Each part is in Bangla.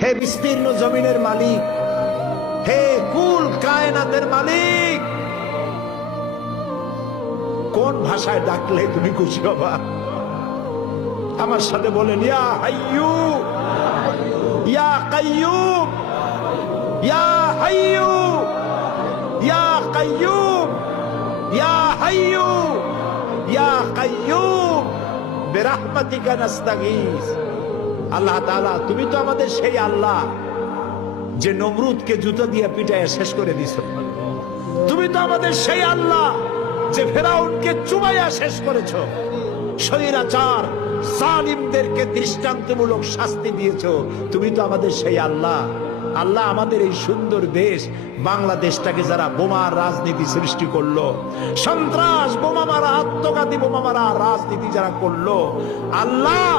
হে বিস্তীর্ণ জমিনের মালিক, হে কুল কায়নাতের মালিক, কোন ভাষায় ডাকলে তুমি খুশি হবা? আমার সাথে বলেন, ইয়া হাইয়ু ইয়া কাইয়ুম, ইয়া হাইয়ু ইয়া কাইয়ুম, ইয়া হাইয়ু ইয়া কাইয়ুম বিরহমাতিকা নাস্তাগীস। আল্লাহ তাআলা, তুমি তো আমাদের সেই আল্লাহ যে নমরুদকে জুতা দিয়ে পিটায় শেষ করে দিছো। তুমি তো আমাদের সেই আল্লাহ যে ফেরাউনকে চুবাইয়া শেষ করেছো। স্বৈরাচার জালিমদেরকে দৃষ্টান্তমূলক শাস্তি দিয়েছো। তুমি তো আমাদের সেই আল্লাহ। আল্লাহ, আমাদের এই সুন্দর দেশ বাংলাদেশটাকে যারা বোমার রাজনীতি সৃষ্টি করলো, সন্ত্রাস, বোমা মারা, আত্মঘাতী বোমা মারা রাজনীতি যারা করলো, আল্লাহ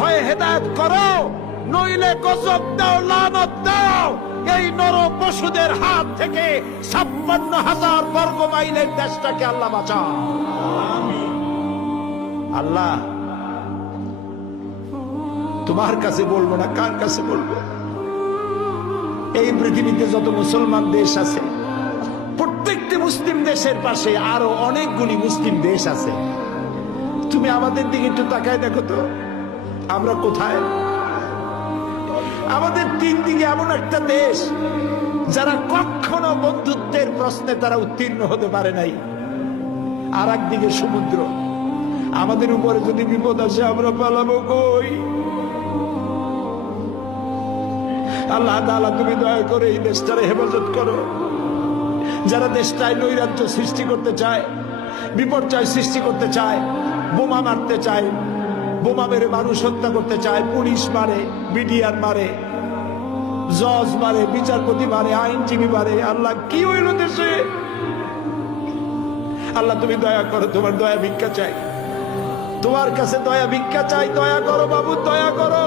হয় হেদায়েত করো, নইলে গজব দাও, লানত দাও। এই নর পশুদের হাত থেকে 56,000 বর্গ মাইলের দেশটাকে আল্লাহ বাঁচাও। আল্লাহ, তোমার কাছে বলবো না, কার কাছে বলবো? এই পৃথিবীতে যত মুসলমান দেশ আছে, প্রত্যেকটি মুসলিম দেশের পাশে আরো অনেকগুলি মুসলিম দেশ আছে। তুমি আমাদের দিকে একটু তাকায় দেখো তো, আমরা কোথায়? আমাদের তিন দিকে এমন একটা দেশ যারা কখনো বন্ধুত্বের প্রশ্নে তারা উত্তীর্ণ হতে পারে নাই, আর একদিকে সমুদ্র। আমাদের উপরে যদি বিপদ আসে আমরা পালাবো কই? আল্লাহ তাআলা, তুমি দয়া করে এই দেশটারে হেফাজত করো। যারা দেশটায় নৈরাজ্য সৃষ্টি করতে চায়, বিপর্যয় সৃষ্টি করতে চায়, বোমা মারতে চায়, বোমা মেরে মানুষ হত্যা করতে চায়, পুলিশ মারে, বিডিআর মারে, জজ মারে, বিচারপতি মারে, আইনজীবী মারে। আল্লাহ, কি হইল দেশে? আল্লাহ, তুমি দয়া করো, তোমার দয়া ভিক্ষা চাই, তোমার কাছে দয়া ভিক্ষা চাই। দয়া করো বাবু, দয়া করো।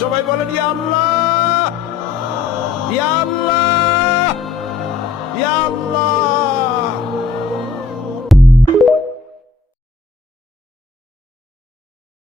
সবাই বলেন, ইয়া আল্লাহ, ইয়া আল্লাহ, ইয়া আল্লাহ।